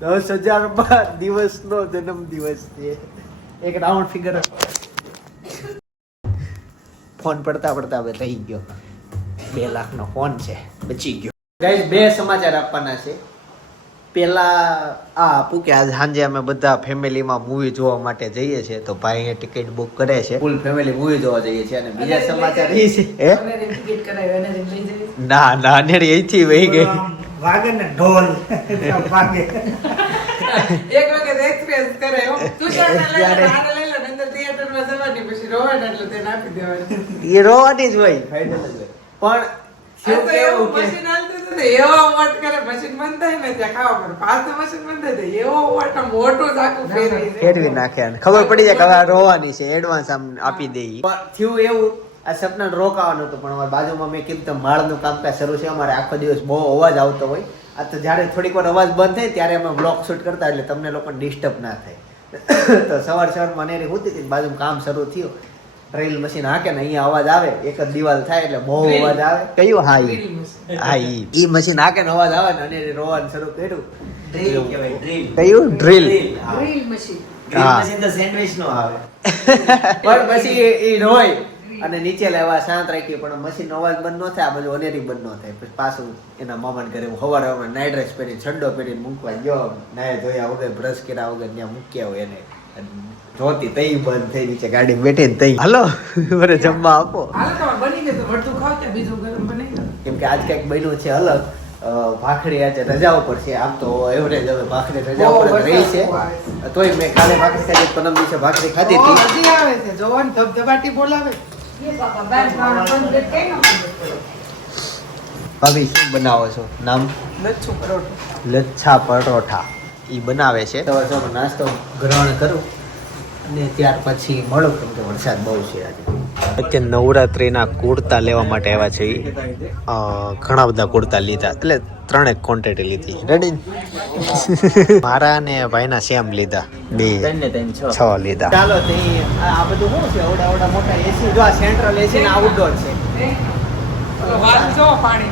દસ હજાર દિવસનો જન્મ દિવસ છે. એક રાઉન્ડ ફિગર ફોન પડતા પડતા હવે થઈ ગયો. બે લાખનો ફોન છે બચી ગયો. ગાઈઝ બે સમાચાર આપવાના છે. પેલા આ આપું કે આજ સાંજે અમે બધા ફેમિલીમાં મૂવી જોવા માટે જઈએ છીએ તો ભાઈએ ટિકિટ બુક કરે છે. ફૂલ ફેમિલી મૂવી જોવા જઈએ છીએ અને બીજા સમાચાર એ છે. ના ના અનેડી અહીંથી વહી ગઈ. વાગે ને ઢોલ. વાગે. એક વખત એક્સપિરિયન્સ કરે હો. લે ત્યારે- આને લઈ લે નહીંતર થિયેટરમાં જવાની પછી રોવાના એટલે તેને આપી દેવાની. એ રોવાની જ હોય ફાઇનલ જ હોય. પણ આ થયું તો એવું કેવું કે મશીન હાલતું હતું એવો વટ કરે મશીન બંધ થાય ને ત્યાં ખાવા પડે પાછું મશીન બંધ થાય એવો વટ મોટું જ આખું ફેરવી ફેરવી નાખે ખબર પડી જાય કે હવે રોવાની છે એડવાન્સ આમ આપી દે થયું એવું આ સપનાને રોકાવાનું હતું પણ અમારે બાજુમાં મેં કીધું માળનું કામકાજ શરૂ છે અમારે આખો દિવસ બહુ અવાજ આવતો હોય. આ તો જ્યારે થોડીક વાર અવાજ બંધ થાય ત્યારે અમે બ્લોક શૂટ કરતા એટલે તમને લોકોને ડિસ્ટર્બ ના થાય. તો સવાર સવાર મને એની હોતી હતી બાજુમાં કામ શરૂ થયું. ડ્રિલ મશીન હાકે ને અહીંયા અવાજ આવે એક જ દિવાલ થાય એટલે બહુ અવાજ આવે. કયું? હા ઈ. હા ઈ. ઈ મશીન હાકે ને અવાજ આવે ને અને રોવાનું શરૂ કર્યું. ડ્રિલ કહેવાય ડ્રિલ કયું? Drill drill machine drill machine તો સેન્ડવિચ નો આવે. પણ પછી એ રોય. અને નીચે લેવા શાંત રાખી પણ મશીન અવાજ બંધ ન થાય આ બાજુ અનેરી બંધ ન થાય. પછી પાછું એના મામાને ઘરે હવાર હવાર નાઇટ ડ્રેસ પહેરી છંડો પહેરીને મૂકવા ગયો. નાય ધોયા વગર બ્રશ કર્યા વગર ત્યાં મૂક્યા હોય એને. જોતી તઈ બંધ થઈ નીચે ગાડી બેઠી તઈ. હલો મને જમવા આપો. કેમ કે આજ કંઈક બન્યું છે અલગ. ભાખરી આજે રજા ઉપર છે. આમ તો એવરેજ હવે ભાખરી રજા ઉપર રહી છે. તોય મેં કાલે ભાખરી ખાધી પરમ દિવસે ભાખરી ખાધી હતી. આવે છે. જોવાની ધબધબાટી બોલાવે. ભાભી શું બનાવો છો? નામ? લચ્છું પરોઠું. લચ્છા પરોઠા. એ બનાવે છે? તો નાસ્તો ગ્રહણ કરું. અને ત્યાર પછી મળો કેમ કે વરસાદ બહુ છે આજે. અત્યારે નવરાત્રિના કુર્તા લેવા માટે આવ્યા છે. ઘણા બધા કુર્તા લીધા. એટલે ત્રણેક ક્વોન્ટિટી લીધી. રેડી મારા અને ભાઈના સેમ લીધા. બે ને છ. લીધા. ચાલો તે આ બધું શું છે? ઓડા ઓડા મોટા એસી જો આ સેન્ટ્રલ એસી ને આઉટડોર છે. પાણી.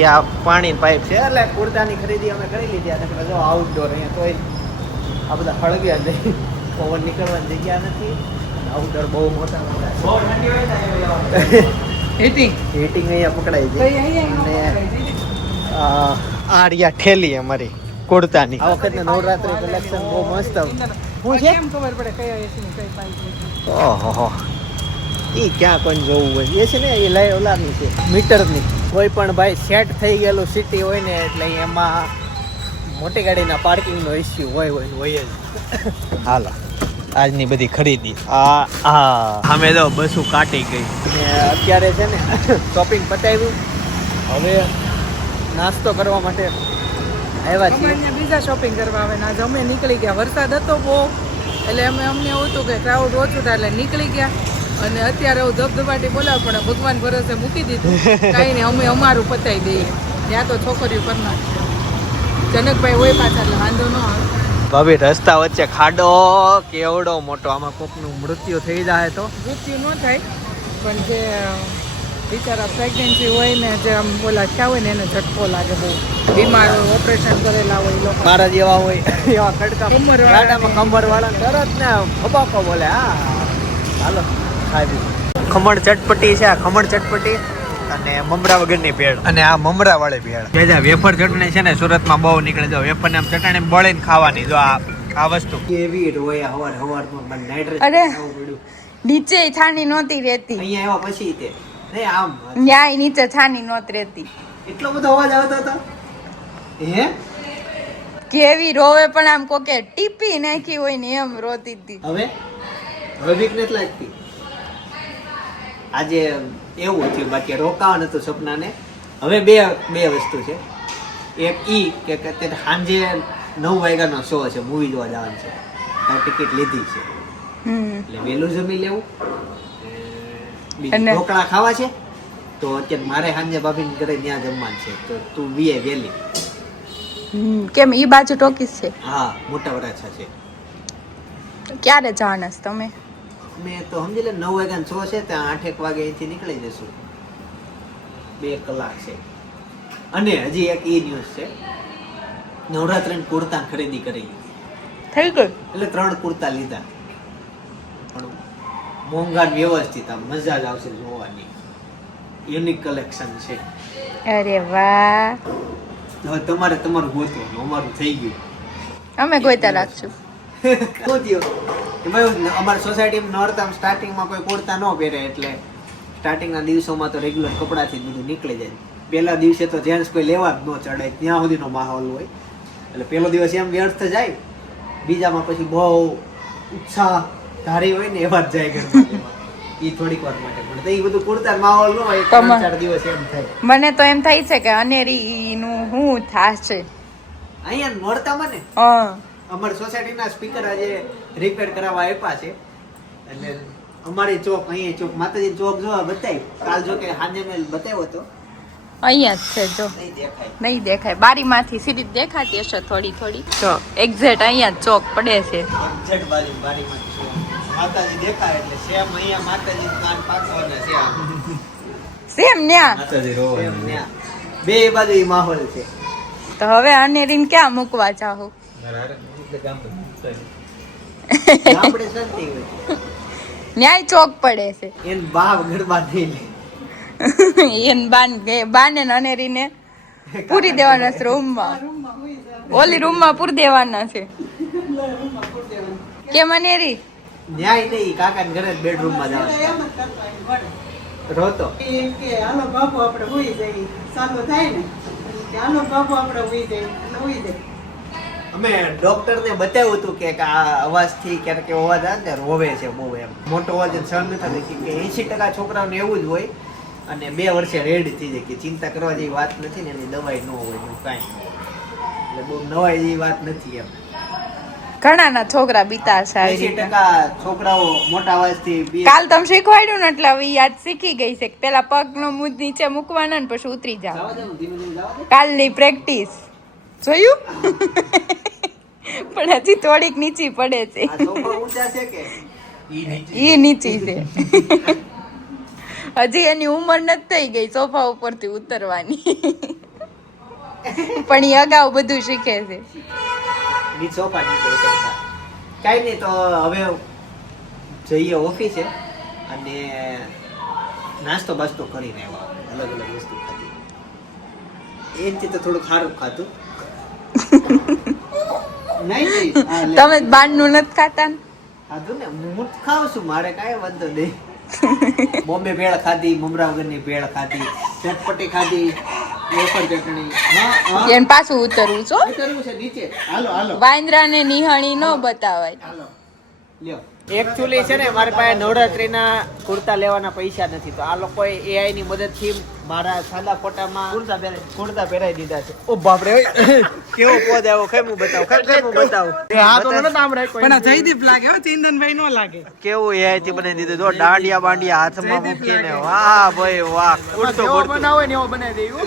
એ આ પાણી પાઇપ છે. એટલે કુર્તાની ખરીદી અમે કરી લીધી. જો આઉટડોર અહીંયા તોય આ બધા હળગ્યા નહીં પવન નીકળવાની જગ્યા નથી. આઉટર બહુ મોટા મોટા બહુ ઠંડી હોય ને એવું હીટિંગ અહીંયા પકડાય તો છે અને આડિયા પકડાઈ જાય. આ આ ઠેલી અમારી કુર્તાની આ વખતે નવરાત્રી કલેક્શન બહુ મસ્ત હું છે? કેમ ખબર પડે કયા એસી ની કઈ છે? ઓહો એ ક્યાં પણ જોવું હોય? એ છે ને એ લઈ ઓલાની છે. મીટરની. કોઈ પણ ભાઈ સેટ થઈ ગયેલું સિટી હોય ને એટલે એમાં મોટી ગાડીના પાર્કિંગનો ઇસ્યુ હોય હોય હોય જ. હાલો. આજની બધી ખરીદી. આ આ અમે તો બસું કાટી ગઈ. ને અત્યારે છે ને શોપિંગ પતાવ્યું. હવે નાસ્તો કરવા માટે આવ્યા છીએ. બીજા શોપિંગ કરવા આવે ને આજે અમે નીકળી ગયા. વરસાદ હતો બહુ એટલે અમે અમને એવું હતું કે ક્રાઉડ ઓછું થાય એટલે નીકળી ગયા. અને અત્યારે હું ધબધબાટી બોલાવ પણ ભગવાન ભરોસે મૂકી દીધું. કાંઈ નહીં અમે અમારું પતાવી દઈએ. ત્યાં તો છોકરીઓ કરનાર જનકભાઈ હોય પાછા એટલે વાંધો ન આવે. ભાભી રસ્તા વચ્ચે ખાડો કેવડો મોટો આમાં કોકનું મૃત્યુ થઈ જાય તો? મૃત્યુ ન થાય પણ જે બિચારા પ્રેગ્નન્સી હોય ને જે આમ બોલા થયા હોય ને એને ઝટકો લાગે બહુ. બીમાર હોય ઓપરેશન કરેલા હોય લોકો. મારા જેવા હોય. એવા કડકા કમરવાળા ગાડામાં કમર વાળા તરત ને ફબાકો બોલે હા. હાલો ખાવી ખમણ ચટપટી છે આ ખમણ ચટપટી. અને મમરા વગરની ભેળ. અને આ મમરા વાળી ભેળ. જે વેફર ચટણી છે ને સુરતમાં બહુ નીકળે જો વેફર ને ચટણી બળીને ખાવાની જો આ આ વસ્તુ. કેવી રોયા હવાર હવારમાં નાઇટ અરે. નીચે છાની નહોતી રહેતી. અહીંયા આવ્યા પછી તે. નહીં આમ. ન્યાય નીચે છાની નહોત રહેતી. એટલો બધો અવાજ આવતો હતો? હે? કેવી રોવે પણ આમ કોકે ટીપી નાખી હોય ને એમ રોતી હતી. હવે? હવે બીક નથી લાગતી? આજે એવું થયું. બાકી રોકાવાનું હતું સપનાને. હવે બે બે વસ્તુ છે. એક ઈ કે અત્યારે સાંજે નવ વાગ્યાનો શો છે મૂવી જોવા જવાનું છે. ટિકિટ લીધી છે. એટલે વહેલું જમી લેવું. ઢોકળા ખાવા છે. તો અત્યારે મારે સાંજે ભાભીને ઘરે ત્યાં જમવાનું છે. તો તું વીએ હમ, કેમ ઈ બાજુ ટોકીસ છે? હા મોટા વરાછા છે. ક્યારે છો તમે? મેં તો સમજી લે નવ વાગ્યા છ છે ત્યાં આઠેક વાગે અહીંથી નીકળી જશું. બે કલાક છે. અને હજી એક એ ન્યૂઝ છે. નવરાત્રી કુર્તા ખરીદી કરી. થઈ ગયું એટલે ત્રણ કુર્તા લીધા. પણ મોંઘા વ્યવસ્થિત આમ મજા જ આવશે જોવાની. યુનિક કલેક્શન છે. અરે વાહ. હવે તમારે તમારું ગોતવાનું અમારું થઈ ગયું. અમે ગોતા રાખશું. થયું એમાં અમારી સોસાયટીમાં નોરતામાં સ્ટાર્ટિંગમાં કોઈ કુર્તા ન પહેરે એટલે સ્ટાર્ટિંગના દિવસોમાં તો રેગ્યુલર કપડાથી બધું નીકળી જાય. પહેલા દિવસે તો જેન્ટ્સ કોઈ લેવા જ ન ચડે ત્યાં સુધીનો માહોલ હોય. એટલે પહેલો દિવસ એમ વ્યર્થ જાય બીજામાં પછી બહુ ઉત્સાહ ધારી હોય ને એવા જ જાય ગરબા લેવા. થોડીક વાર માટે પણ. ઈ બધું કુર્તા માહોલ ન હોય ત્રણ ચાર દિવસ એમ થાય. મને તો એમ થાય છે કે અનેરી નું શું થશે અહીંયા નોરતામાં મને હા. અમારી સોસાયટીના સ્પીકર આજે રિપેર કરાવવા આપ્યા છે. એટલે અમારી ચોક અહીંયા ચોક માતાજી ચોક જોવા બતાવી. કાલ જો કે હાજે મેં બતાવ્યો હતો. અહીંયા જ છે જો. નહીં દેખાય. નહીં દેખાય. બારીમાંથી સીધી જ દેખાતી હશે થોડી થોડી. જો એક્ઝેક્ટ અહીંયા ચોક પડે છે. એક્ઝેક્ટ બારી બારીમાં ચોક. માતાજી દેખાય એટલે સેમ અહીંયા માતાજી કાન પાકવાના છે સેમ ન્યા. માતાજી સેમ ન્યા. બે બાજુ માહોલ છે. તો હવે અનેરીને ક્યાં મૂકવા ચાહો હોય ન્યાય ચોક પડે છે. એન બાપ ગરબા થઈ લે. એન બાન બાને ને અનેરીને પૂરી દેવાના છે રૂમમાં. ઓલી રૂમમાં પૂરી દેવાના છે. કેમ અનેરી? ન્યાય નહીં કાકા ઘરે જ બેડરૂમમાં જવાનું રોતો. એમ કે હાલો બાપુ આપણે હોઈ જઈએ. સાલો થાય ને? કે હાલો બાપુ આપણે હોઈ જઈએ. હોઈ જાય. અમે ડોક્ટર ને બતાવ્યું હતું કે આ અવાજથી ક્યારેક અવાજ આવે ને રોવે છે બહુ એમ. મોટો અવાજ સહન નથી થતી. કે એસી ટકા છોકરાઓને એવું જ હોય અને બે વર્ષે રેડ થઈ જાય કે ચિંતા કરવા જેવી વાત નથી ને એની દવાઈ ન હોય એવું કાંઈ ન હોય. એટલે બહુ નવાઈ જેવી વાત નથી એમ. ઘણાના છોકરા બીતા છે એસી ટકા છોકરાઓ મોટા અવાજથી કાલ તમે શીખવાડ્યું ને એટલે હવે યાદ શીખી ગઈ છે પેલા પગનો મૂજ નીચે મૂકવાના ને પછી ઉતરી જાવ. કાલની પ્રેક્ટિસ. જોયું? પણ હજી થોડીક નીચી પડે છે. ઈ નીચી છે. હજી એની ઉંમર નથી થઈ ગઈ સોફા ઉપરથી ઉતરવાની. પણ એ અગાઉ બધું શીખે છે. કઈ નહીં તો હવે જઈએ ઓફિસે અને નાસ્તો બાસ્તો કરીને આવ્યા અલગ અલગ વસ્તુ ખાધી. એનથી તો થોડુંક સારું ખાધું. તમે બારનું નથી ખાતા ને? હું છું મારે કાંઈ વાંધો નહીં. બોમ્બે ભેળ ખાધી મમરા વગરની ભેળ ખાધી ચટપટી ખાધી પાછું ઉતરવું છો નીચે. હાલો હાલો. વાંદરાને નિહાણી ન બતાવાય. એકચ્યુઅલી છે ને મારી પાસે નવરાત્રીના કુર્તા લેવાના પૈસા નથી તો આ લોકોએ એઆઈ ની મદદથી મારા સાદા ફોટામાં કુર્તા પહેરાય કુર્તા પહેરાવી દીધા છે. ઓ બાપ રે કેવો પોદ આવ્યો કેમ હું બતાવું કેમ કેમ હું બતાવું. પણ જયદીપ લાગે હો ચિંદનભાઈ નો લાગે. કેવું એઆઈ થી બનાવી દીધું? જો દાંડિયા બાંડિયા હાથમાં મૂકીને વાહ ભાઈ વાહ. કુર્તો કુર્તો બનાવે ને એવો બનાવી દે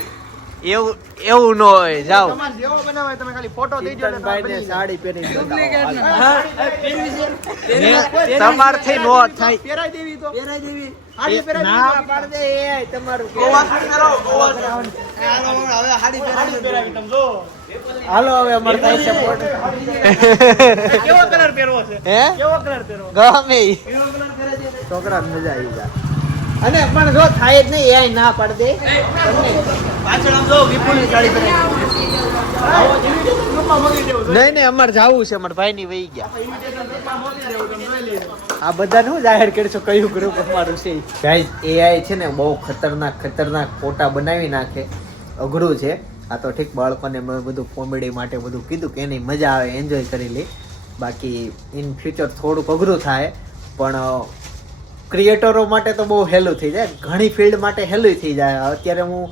એવું એવું ન હોય જાઓ. તમારે જેવો બનાવે તમે ખાલી ફોટો સાડી પહેરી ડુપ્લિકેટ તમારથી નો થાય. પહેરાઈ દેવી તો? પહેરાઈ દેવી. ના પાડ દે AI તમારું હાલો હવે અમારે થાય સપોર્ટ કેવો કલર પહેરવો છે? હે? કેવો કલર? પહેરવો ગમે ઈ. છોકરા મજા આવી જાય. અને પણ જો થાય જ નહીં એઆઈ ના પાડ દે. પાછળ આમ જો ચાલી સાડી નહીં નહીં અમારે જવું છે અમારા ભાઈ ની વહી ગયા. આ બધાને હું જાહેર કરશો કયું ગ્રુપ અમારું છે ગાઈઝ એઆઈ છે ને બહુ ખતરનાક ખતરનાક ફોટા બનાવી નાખે. અઘરું છે. આ તો ઠીક બાળકોને મેં બધું કોમેડી માટે બધું કીધું કે એની મજા આવે એન્જોય કરી લે. બાકી ઇન ફ્યુચર થોડુંક અઘરું થાય પણ ક્રિએટરો માટે તો બહુ હેલું થઈ જાય. ઘણી ફિલ્ડ માટે હેલું થઈ જાય. અત્યારે હું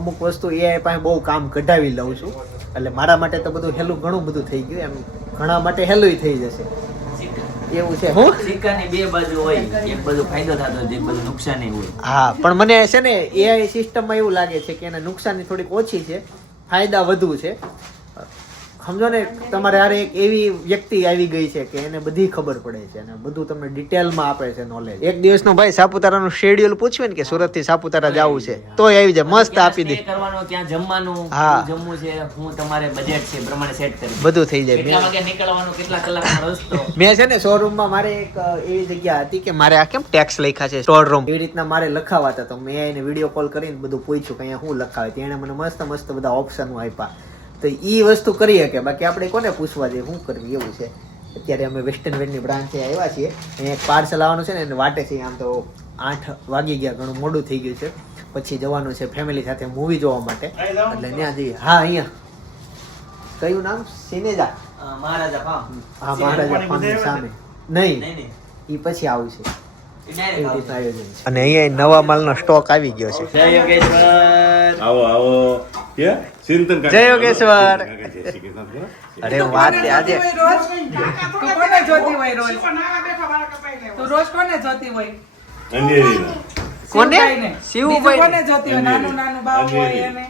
અમુક વસ્તુ એઆઈ પાસે બહુ કામ કઢાવી લઉં છું. એટલે મારા માટે તો બધું હેલું ઘણું બધું થઈ ગયું. એમ ઘણા માટે હેલું થઈ જશે. એવું છે. હું? સિક્કાની બે બાજુ હોય. એક બાજુ ફાયદો થતો હોય એક બાજુ નુકસાની હોય. હા પણ મને છે ને એઆઈ સિસ્ટમમાં એવું લાગે છે કે એના નુકસાની થોડીક ઓછી છે. ફાયદા વધુ છે. સમજો ને તમારે યાર એક એવી વ્યક્તિ આવી ગઈ છે કે એને બધી ખબર પડે છે અને બધું તમને ડિટેલમાં આપે છે નોલેજ એક દિવસનો ભાઈ સાપુતારાનું શેડ્યુલ પૂછવે ને કે સુરતથી સાપુતારા જવું છે તો આવી જાય મસ્ત આપી દે. કરવાનું ત્યાં જમવાનું હા. જમવું છે હું તમારે બજેટ છે પ્રમાણે સેટ કરી બધું થઈ જાય. કેટલા મેં- વાગે નીકળવાનું કેટલા કલાકનો રસ્તો? મેં છે ને શોરૂમમાં મારે એક એવી જગ્યા હતી કે મારે આ કેમ ટેક્સ લખ્યા છે સ્ટોર રૂમ એવી રીતના મારે લખાવા હતા. તો મેં એને વીડિયો કોલ કરીને બધું પૂછ્યું કે અહીંયા શું લખાવે તેણે મને મસ્ત મસ્ત બધા ઓપ્શનો આપ્યા. તો એ વસ્તુ કરી શકે બાકી આપણે કોને પૂછવા જઈએ શું કરવી એવું છે? અત્યારે અમે વેસ્ટર્ન વેરની બ્રાન્ચે આવ્યા છીએ. અહીંયા એક પાર્સલ આવવાનું છે ને એને વાટે છે આમ તો આઠ વાગી ગયા ઘણું મોડું થઈ ગયું છે. પછી જવાનું છે ફેમિલી સાથે મૂવી જોવા માટે. એટલે ત્યાં જઈએ. હા અહીંયા. કયું નામ? સિનેજા. મહારાજા ફાર્મ. હા મહારાજા ફાર્મની સામે. નહીં. પછી એ direct આવશે. અને અહીંયા નવા માલનો સ્ટોક આવી ગયો છે. આવો આવો. કે ચિંતન કાકા. જય યોગેશ્વર. અરે વાત આજે તું કોને જોતી હોય રોજ? તું રોજ કોને જોતી હોય. કોને? શિવભાઈ. કોને જોતી હોય? નાનું નાનું બાબુ હોય એને?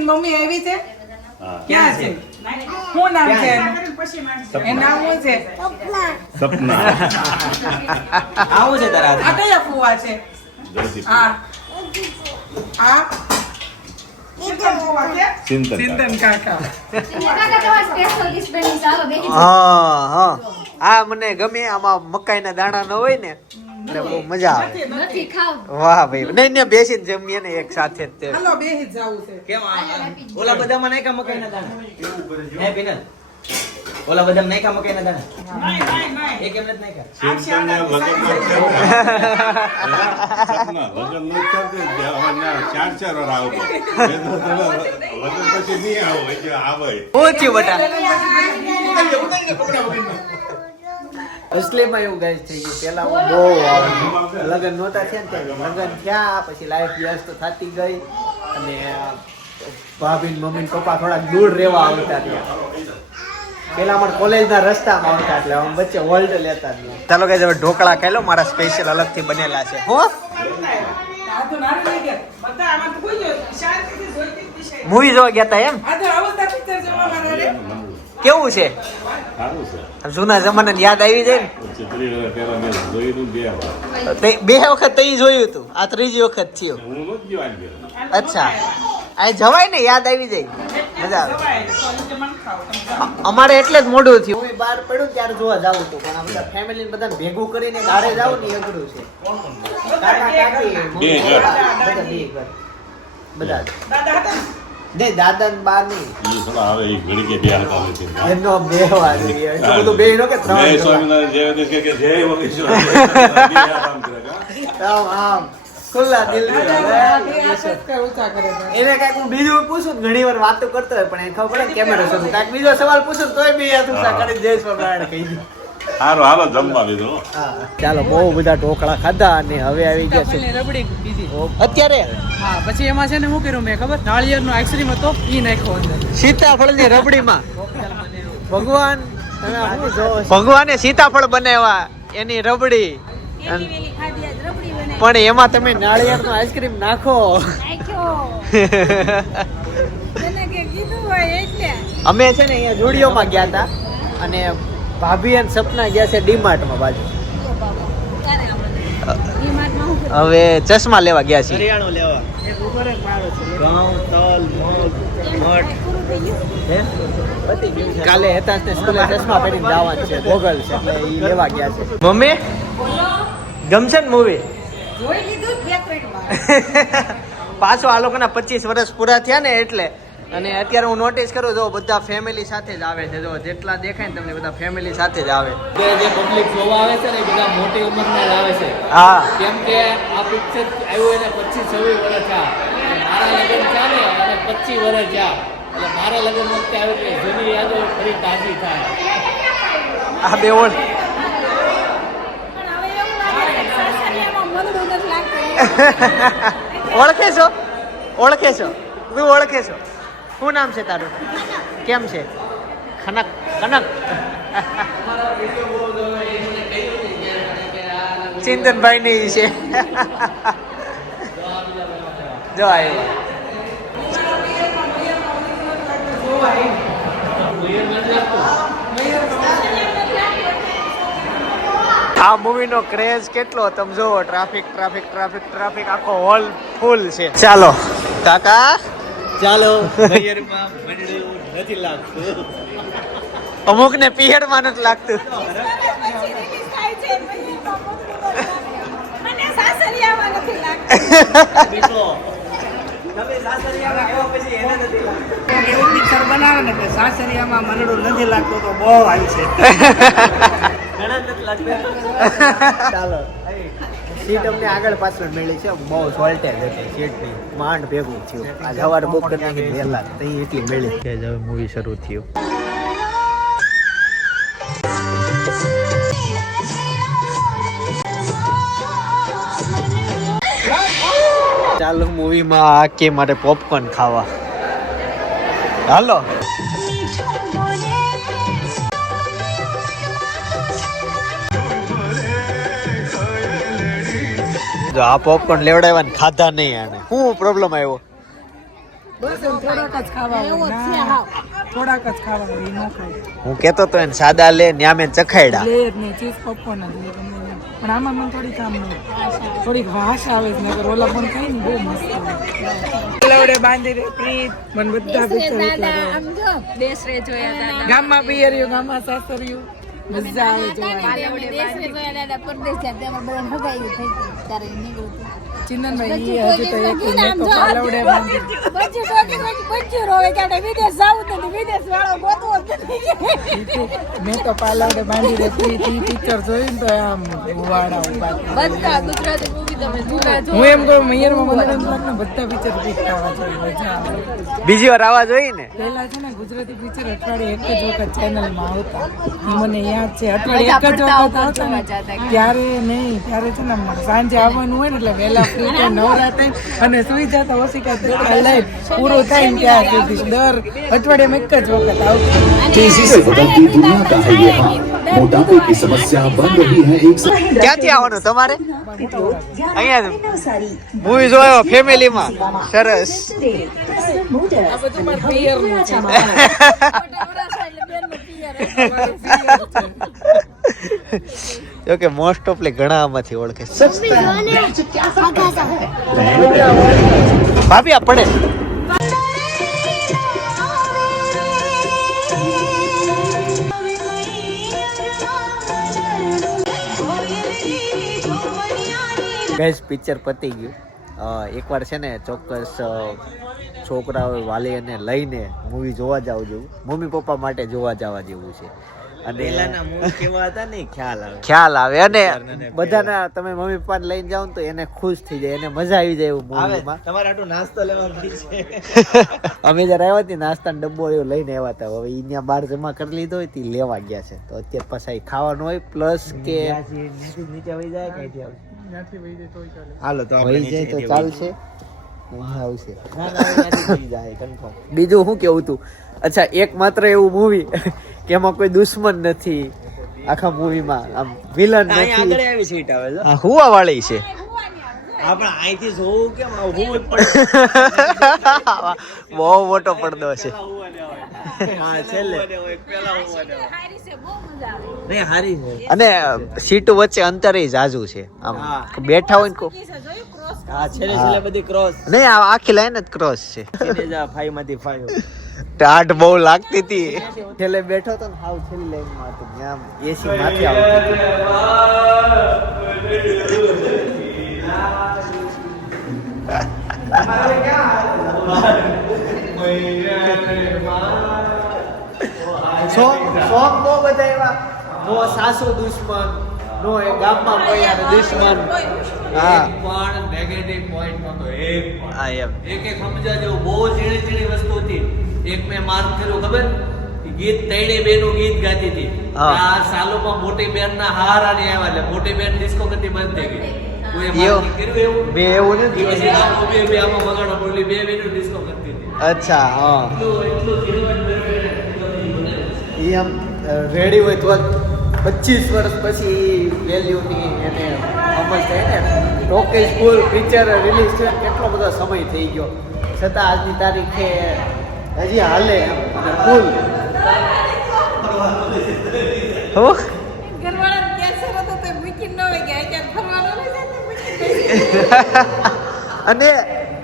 મમ્મી આવી છે? હા. ક્યાં છે? શું નામ છે? એનું? નામ શું છે? સપના. આવું છે તારા આ કયા ફુવા છે? ચિંતન કાકા. હા હા. આ મને ગમે આમાં મકાઈના દાણા ન હોય ને એટલે બહુ મજા આવે. વાહ ભાઈ નહીં ને બેસીને જમીએ ને એક સાથે જ તે. હાલો બેહી જાવું છે. કેમ ઓલા ઓલા મને કે મકાઈના દાણા? ઓલા બધામાં નાખ્યા બધા નહીં કામ કઈ નતા એક લગ્ન નથી સપના લગ્ન નહોતા થયા ને લગન થયા પછી લાઈફ વ્યસ્ત થતી ગઈ. અને ભાભી મમ્મી પપ્પા થોડાક દૂર રહેવા આવતા ત્યાં. પેલા અમારે કોલેજના રસ્તામાં આવતા એટલે અમે વચ્ચે હોલ્ડ લેતા ચાલો કે હવે ઢોકળા કહેલો લો મારા સ્પેશિયલ અલગથી બનેલા છે. હો? મૂવી જોવા ગયા તા એમ? આ તો અવસ્થા પિક્ચર જોવા મારા રે કેવું છે? સારું છે જૂના જમાના યાદ આવી જાય ને? બે વખત તઈ જોયું હતું આ ત્રીજી વખત થયું. અચ્છા. આ જવાય ને યાદ આવી જાય. મજા આવે. અમારે એટલે જ મોડું થયું. હું બહાર પડ્યું ત્યારે જોવા જાવું હતું પણ આ બધા ફેમિલી બધા ભેગું કરીને બહાર જાવ ને એ અઘરું છે. કાકા કાકી બે ઘર. બધા બે ઘર. બધા દાદા હતા ને? નહીં દાદા ને બા નહીં. આવે એ ઘડી કે બે હાથ આવે છે. એમનો બે વાર બે નો કે ત્રણ. સ્વામિનારાયણ જય જય? આમ આમ. ખુલ્લા દિલ. એને કાંઈક હું બીજું પૂછું ઘણી વાર વાતો કરતો હોય પણ એ ખબર પડે કેમેરો શું કાંઈક બીજો સવાલ પૂછું ને તોય બી હાથ ઊંચા કરી જય સ્વામિનારાયણ કહી દીધું હારું હાલો જમવા લીધું ચાલો બહુ બધા ઢોકળા ખાધા અને હવે આવી ગયા છે. રબડી બીજી અત્યારે? હા પછી એમાં છે ને હું કર્યું મેં ખબર? નાળિયેરનો આઈસ્ક્રીમ હતો ઈ નાખ્યો અંદર. સીતાફળની રબડીમાં? ભગવાનમાં ભગવાન ભગવાને સીતાફળ બનાવ્યા એની રબડી. પણ એમાં તમે નાળિયેરનો આઈસ્ક્રીમ નાખો. અમે છે ને અહીંયા જોડીઓમાં ગયા હતા અને ભાભી અને સપના ગયા છે ડીમાર્ટમાં બાજુ. હવે ચશ્મા લેવા ગયા છે. લેવા કાલે હતા ને સ્કૂલે ચશ્મા પહેરીને જવાનું છે. ભોગલ છે. એટલે એ લેવા ગયા છે. મમ્મી? ગમશે ને મૂવી જોઈ લીધું બે ત્રણ વાર. પાછો આ લોકોના પચીસ વર્ષ પૂરા થયા ને એટલે. અને અત્યારે હું નોટિસ કરું જો બધા ફેમિલી સાથે જ આવે છે. જો જેટલા દેખાય ને તમને બધા ફેમિલી સાથે જ આવે. જે પબ્લિક જોવા આવે છે ને એ બધા મોટી ઉંમરના જ આવે છે. હા. કેમ કે આ પિક્ચર આવ્યું એને પચીસ છવ્વીસ વર્ષ થયા. અને મારા લગ્ન થયા ને અને પચીસ વર્ષ થયા. એટલે મારા લગ્ન વખતે આવ્યું કે જૂની યાદો ફરી તાજી થાય. આ બે ઓળ. ઓળખે છો ઓળખે છો તું ઓળખે છો શું નામ છે તારું? કેમ છે? ખનક કનક ચિંતનભાઈ ની છે. જો આવ્યો આ મૂવીનો ક્રેઝ કેટલો તમે જોવો ટ્રાફિક ટ્રાફિક ટ્રાફિક ટ્રાફિક આખો હોલ ફૂલ છે. ચાલો. કાકા? ચાલો નથી લાગતું. અમુક ને પિયરમાં નથી લાગતું. સાસરિયામાં મનડું નથી લાગતું. તો બહુ આવી છે. ચાલો સીટ અમને આગળ પાછળ મળી છે. બહુ સોલ્ટેજ હતી સીટની. માંડ ભેગું થયું. આ સવારે બુક કરી નાખી વહેલા. તો એટલી મળી. કે હવે મૂવી શરૂ થયું. ચાલો મૂવીમાં આ કે મારે પોપકોર્ન ખાવા. હાલો. જો આ પોપકોર્ન લેવડાવ્યા ને ખાધા નહીં આને. શું પ્રોબ્લેમ આવ્યો? બસ થોડાક જ ખાવા થોડાક જ ખાવા હોય, ઈ ન ખાય. હું કેતો તો એને સાદા લે ને આમે ચખાયડા. એમ. પણ આમાં મને થોડી કામ થોડીક વાસ આવે છે નકર ઓલા પણ ખાય ને બહુ મસ્ત લવડે બાંધી રે પ્રીત મને બધા પિક્ચર ગામમાં પિયર્યું ગામમાં સાસરિયું. મજા આવે જોવાની. ચિંતનભાઈ ઈ હજુ તો એક મેકઅપ લવડે બાંધી મેકઅપ આલવડે બાંધી રે પ્રીત ઈ પિક્ચર જોયું તો આમ વાળા ઊભા થઈ હું એમ કહું મૈયરમાં મનોરંજન બધા પિક્ચર દેખાવા જોઈએ મજા આવે. બીજી વાર આવા જોઈએ ને? પહેલા છે ને ગુજરાતી પિક્ચર અઠવાડિયે એક જ વખત ચેનલમાં આવતા. મને યાદ છે અઠવાડિયે એક જ વખત આવતા ને ત્યારે નહીં ત્યારે છે ને સાંજે આવવાનું હોય ને એટલે વહેલા રાત્રિ કે નવરાત્રિ અને સુઈ જતા ઓશિકા લઈ પૂરો થાય ત્યાં સુધી. દર અઠવાડિયામાં એક જ વખત આવતું તેજી સે બદલતી દુનિયા કા હૈ યહાં મોટાપે કી સમસ્યા બન રહી હૈ એક ક્યાંથી આવવાનું તમારે? અહીંયા મૂવી જોયો ફેમિલીમાં. સરસ. આ બધું મારા પિયરનું છે. જો કે મોસ્ટ ઓફલી ઘણા આમાંથી ઓળખે ભાભી આ પડે. ગેસ પિક્ચર પતી ગયું. એકવાર છે ને ચોક્કસ છોકરાઓ વાલીને લઈને મૂવી જોવા જાવ જેવું. મમ્મી પપ્પા માટે જોવા જવા જેવું છે. અને કેવા હતા ને ખ્યાલ આવે. ખ્યાલ આવે. અને બધાના તમે મમ્મી પપ્પાને લઈને જાઓ ને તો એને ખુશ થઈ જાય એને મજા આવી જાય એવું મૂવીમાં. તમારે આટલું નાસ્તો લેવાનું છે. અમે જયારે આવ્યા હતી નાસ્તાનો ડબ્બો એવો લઈને આવ્યા હતા. હવે અહીંયા બહાર જમા કરી લીધો હોય તે લેવા ગયા છે. તો અત્યારે પાછા ખાવાનું હોય પ્લસ કે નીચે વહી જાય હાલો તો વહી જાય તો ચાલશે. આવશે. બીજું શું કેવું તું? અચ્છા એક માત્ર એવું મૂવી કે એમાં કોઈ દુશ્મન નથી આખા મૂવીમાં આમ વિલન નથી. આગળ આવી સીટ આવે છે. આ હુવા વાળી છે. આપણે અહીંથી જોવું કેમ હું પડે. બહુ મોટો પડદો છે. હા છેલ્લે. નહીં હારી છે અને સીટો વચ્ચે અંતરે જાજુ છે. આમ હા. બેઠા હોય ને હા છેલ્લે છેલ્લે બધી ક્રોસ નહીં આ આખી લાઈન જ ક્રોસ છે. ફાઈવમાંથી ફાઈવ ટાઢ બહુ લાગતી હતી. છેલ્લે બેઠો તો ને હાવ છેલ્લી લાઈનમાં હતો ત્યાં એસી માંથી આવતી સાસુ દુશ્મન નો એ ગામમાં કોઈ દુશ્મન. હા. પણ નેગેટિવ પોઈન્ટ નતો એક એમ. એક એક સમજા બહુ ઝીણી ઝીણી વસ્તુ હતી. એક મેં માર્ક કર્યું ખબર? ગીત તૈણે બેનું ગીત ગાતી હતી. આ સાલોમાં મોટી બેન ના હાર ને આવ્યા એટલે મોટી બેન ડિસ્કો કરતી બંધ થઈ ગઈ. રેડી હોય તો પચીસ વર્ષ પછી વેલ્યુની એને ફેમસ થાય ને સ્કૂલ પિક્ચર રિલીઝ થયો કેટલો બધો સમય થઈ ગયો. છતાં આજની તારીખે હજી હાલે ફૂલ હો અને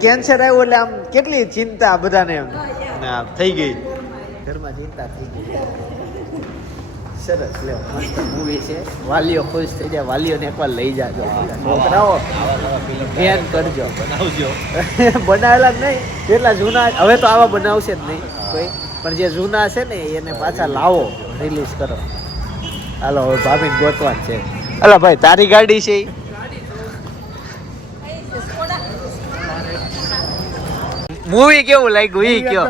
કેન્સર આવ્યું એટલે આમ કેટલી ચિંતા બધાને થઈ ગઈ. ઘરમાં ચિંતા થઈ ગઈ. સરસ. લ્યો મસ્ત મૂવી છે. વાલીઓ ખુશ થઈ જાય. વાલીઓને એકવાર લઈ જાજો. છોકરાઓ ધ્યાન કરજો. બનાવજો. બનાવેલા જ નહીં. જેટલા જૂના હવે તો આવા બનાવશે જ નહીં કોઈ. પણ જે જૂના છે ને એને પાછા લાવો. રિલીઝ કરો. હાલો હવે ભાભી ગોતવા છે. હાલો ભાઈ તારી ગાડી છે મૂવી કેવું લાગ્યું? ઈ કયો?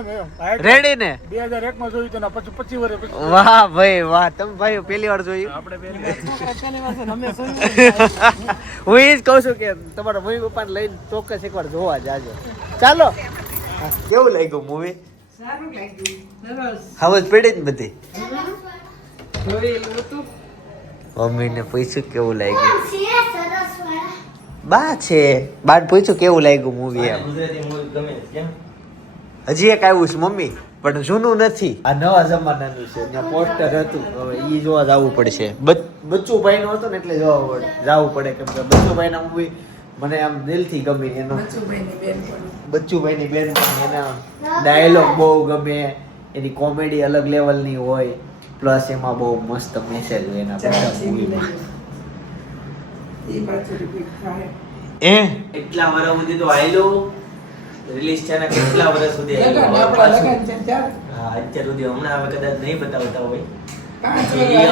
રેડી ને? બે હજાર એક માં જોયું તો પછી પચીસ વર્ષ પછી વાહ ભાઈ વાહ. તમે ભાઈ પહેલી વાર જોયું? આપણે હું એ જ કહું છું કે તમારા મમ્મી પપ્પાને લઈને ચોક્કસ એકવાર જોવા જાજો. ચાલો. કેવું લાગ્યું મૂવી સારું લાગ્યું. સરસ. હાવજ પડી જ બધી? મમ્મીને પૂછ્યું કેવું લાગ્યું? બા છે? બાર પૂછ્યું કેવું લાગ્યું મૂવી એમ? ગમે હજી એક આવ્યું છે મમ્મી પણ જૂનું નથી. આ નવા જમાનાનું છે ત્યાં પોસ્ટર હતું. હવે ઈ જોવા જવું પડશે. બચ્ચુભાઈ નું હતું ને એટલે જોવા પડે. જવું પડે કેમ કે બચ્ચુભાઈ ના મૂવી મને આમ દિલથી ગમી એનો. બચુભાઈની ભાઈ ની બચ્ચુભાઈની બેન પણ એના ડાયલોગ બહુ ગમે. એની કોમેડી અલગ લેવલની હોય. પ્લસ એમાં બહુ મસ્ત મેસેજ હોય એના બધા મૂવીમાં એ પાછું repeat થાય. એ? એટલા વર્ષ સુધી તો આયલો. રિલીઝ છે ને કેટલા વર્ષ સુધી અત્યાર સુધી હમણાં હવે કદાચ નહીં બતાવતા હોય.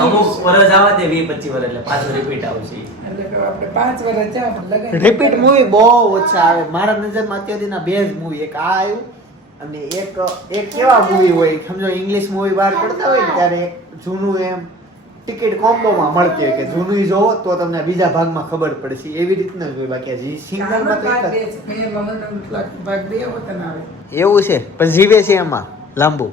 અમુક વર્ષ આવા વીસ પચીસ વર્ષ એટલે પાછું રિપીટ આવશે. રિપીટ મૂવી બહુ ઓછા આવે. મારા નજરમાં બે જ મૂવી એક આ આવ્યું અને એક એક કેવા મૂવી હોય? સમજો ઇંગ્લિશ મૂવી બહાર પડતા હોય ને ત્યારે એક જૂનું એમ. ટિકિટ કોમ્બોમાં મળતી હોય કે જૂનું જોવો તો તમને બીજા ભાગમાં ખબર પડશે એવી રીતના જોઈ બાકી હજી સિંગલમાં તો એવું છે. પણ જીવે છે એમાં લાંબુ.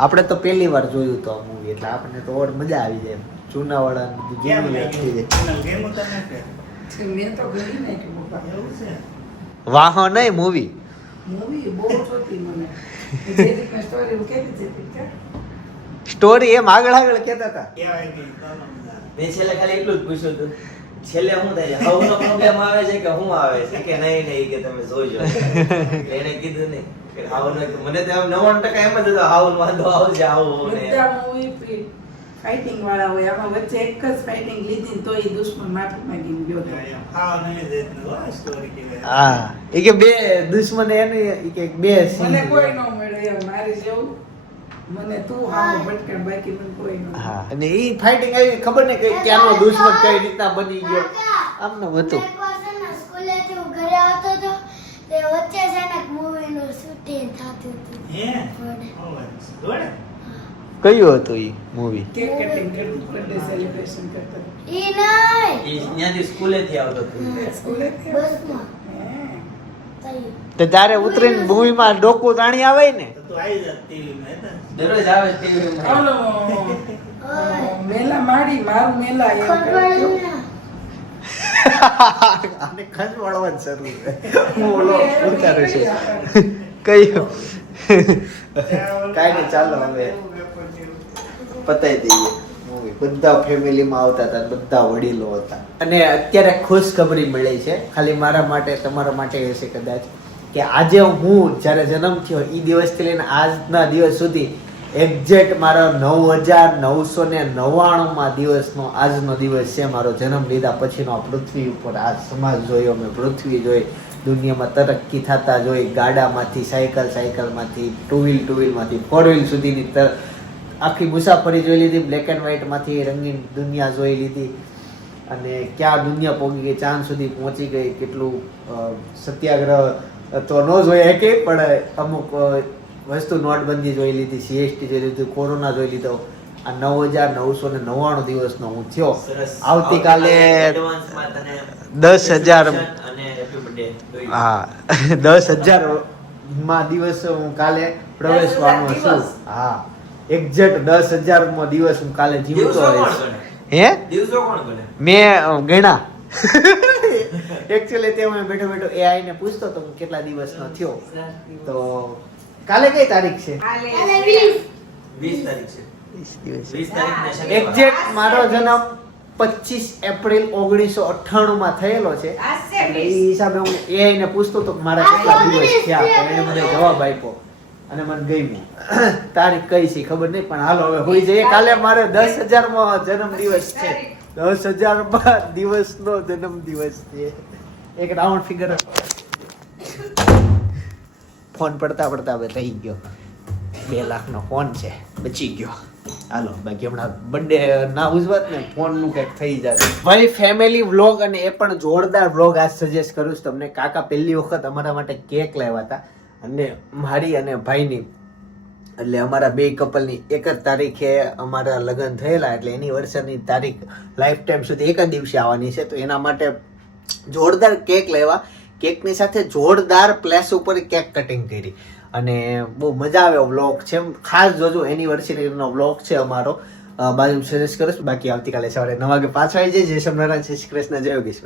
આપણે તો પહેલી વાર જોયું તો મૂવી એટલે આપણને તો ઓર મજા આવી જાય. જૂના વાળા જૂનું યાદ જાય. ગેમ તો નથી મેં તો ગણી નાખ્યું એવું છે? વાહો નહીં મૂવી મૂવી બહુ જોતી મને. જે રીતના સ્ટોરી કહેતી પિક્ચર. સ્ટોરી એમ આગળ આગળ કહેતા હતા. મેં છેલ્લે ખાલી એટલું જ પૂછ્યું હતું. છેલ્લે શું થાય હવનો પ્રોબ્લેમ આવે છે કે હું આવે છે? કે નહીં નહીં કે તમે જોઈજો એને કીધું નહીં. કે હાવનો મને તો એમ 99% એમ જ હતો હાવનો વાંધો આવશે આવું ને ફાઇટિંગ વાળા હોય. આમાં વચ્ચે એક જ ફાઇટિંગ લીધી તો તોય દુશ્મન માફી માંગીને ગયો હો, એ કે બે દુશ્મન એને કે બે મને કોઈ ન મળે મારી જેવું. મને તું હાવ ભટકણ બાકી મને કોઈ હા. અને ઈ ફાઇટિંગ આવી ખબર ને કે ક્યાંનો દુશ્મન કઈ રીતના બની ગયો. આમનું હતું. સ્કૂલેથી હું ઘરે આવતો હતો તે વચ્ચે છે ને મૂવીનું શૂટિંગ થતું હતું. હે? જોડે. કયું હતું ઈ મૂવી કેક કટિંગ કરતી બર્થડે સેલિબ્રેશન કરતા ઈ નહીં ઈ ત્યાંથી આવતો હતો. સ્કૂલે બસમાં. તઈ તો તારે ઉતરીને ભૂમિમાં ડોકું તાણી આવે ને? તો તું આવી જાત TV માં, હે ને? દરરોજ આવે ટીવી માં ઓલો, અ, મેલા માડી મારું મેલા કાંઈ ચાલો હવે. પતાઈ દઈએ. મૂવી બધા ફેમિલીમાં આવતા હતા બધા વડીલો હતા. અને અત્યારે ખુશખબરી મળે છે. ખાલી મારા માટે, તમારા માટે હશે કદાચ. કે આજે હું જ્યારે જન્મ થયો એ દિવસથી લઈને આજના દિવસ સુધી એક્ઝેક્ટ મારો નવ હજાર નવસો ને નવ્વાણુંમાં દિવસનો આજનો દિવસ છે મારો જન્મ લીધા પછીનો આ પૃથ્વી ઉપર, આ સમાજ જોયો મેં પૃથ્વી જોઈ, દુનિયામાં તરક્કી થતા જોઈ, ગાડામાંથી, સાયકલ, સાયકલમાંથી, ટુ વ્હીલ, ટુ વ્હીલમાંથી, ફોર વ્હીલ સુધીની તર આખી મુસાફરી જોઈ લીધી બ્લેક એન્ડ વ્હાઇટમાંથી રંગીન દુનિયા જોઈ લીધી. અને ક્યાં દુનિયા પહોંચી ગઈ ચાંદ સુધી પહોંચી ગઈ કેટલું સત્યાગ્રહ તો ન જોઈ શકે પણ અમુક વસ્તુ નોટબંધી જોઈ લીધી સીએસટી જોઈ લીધું કોરોના જોઈ લીધો. આ નવ હજાર નવસો ને નવ્વાણું દિવસનો હું થયો. આવતીકાલે દસ હજાર હા દસ હજારમાં દિવસ હું કાલે પ્રવેશવાનો છું. હા. એક્ઝેક્ટ દસ હજાર મો દિવસ હું કાલે જીવતો ગણે? હે? દિવસો કોણ ગણે? મેં ગણા. એકચ્યુઅલી તે હું બેઠો બેઠો એઆઈ ને પૂછતો તો હું કેટલા દિવસનો થયો. તો કાલે કઈ તારીખ છે? કાલે વીસ. વીસ તારીખ છે. વીસ દિવસ. વીસ તારીખને એક્ઝેક્ટ મારો જન્મ પચીસ એપ્રિલ ઓગણીસો અઠ્ઠાણું માં થયેલો છે. એટલે એ હિસાબે હું એઆઈ ને પૂછતો તો કે મારા કેટલા દિવસ થયા? તો એને મને જવાબ આપ્યો. અને મને ગમ્યું. તારીખ કઈ છે ખબર નહીં, પણ હાલો હવે હોઈ જઈએ. કાલે મારે દસ હજારમાં જન્મ દિવસ છે. દસ હજારમાં દિવસ નો જન્મ દિવસ છે. એક રાઉન્ડ ફિગર ફોન પડતા પડતા હવે થઈ ગયો. બે લાખનો ફોન છે. બચી ગયો. હાલો, બાકી હમણાં બર્થડે ના ઉજવત ને ફોનનું કંઈક થઈ જાય ભાઈ ફેમિલી વ્લોગ અને એ પણ જોરદાર વ્લોગ આજ સજેસ્ટ કરું છું તમને. કાકા પહેલી વખત અમારા માટે કેક લાવ્યા હતા. અને મારી અને ભાઈની, એટલે અમારા બે કપલની એક જ તારીખે અમારા લગ્ન થયેલા, એટલે એની વર્ષની તારીખ લાઈફ ટાઈમ સુધી એક જ દિવસે આવવાની છે. તો એના માટે જોરદાર કેક લેવા. કેકની સાથે જોરદાર પ્લેસ ઉપર કેક કટિંગ કરી. અને બહુ મજા આવે વ્લોગ છે. ખાસ જોજો એનિવર્સરીનો વ્લોગ છે અમારો. બાજુ સજેસ્ટ કરીશ. બાકી આવતીકાલે સવારે નવ વાગે પાછા આવી જઈએ. જય સ્વામિનારાયણ. શ્રી કૃષ્ણ. જય યોગેશ્વર.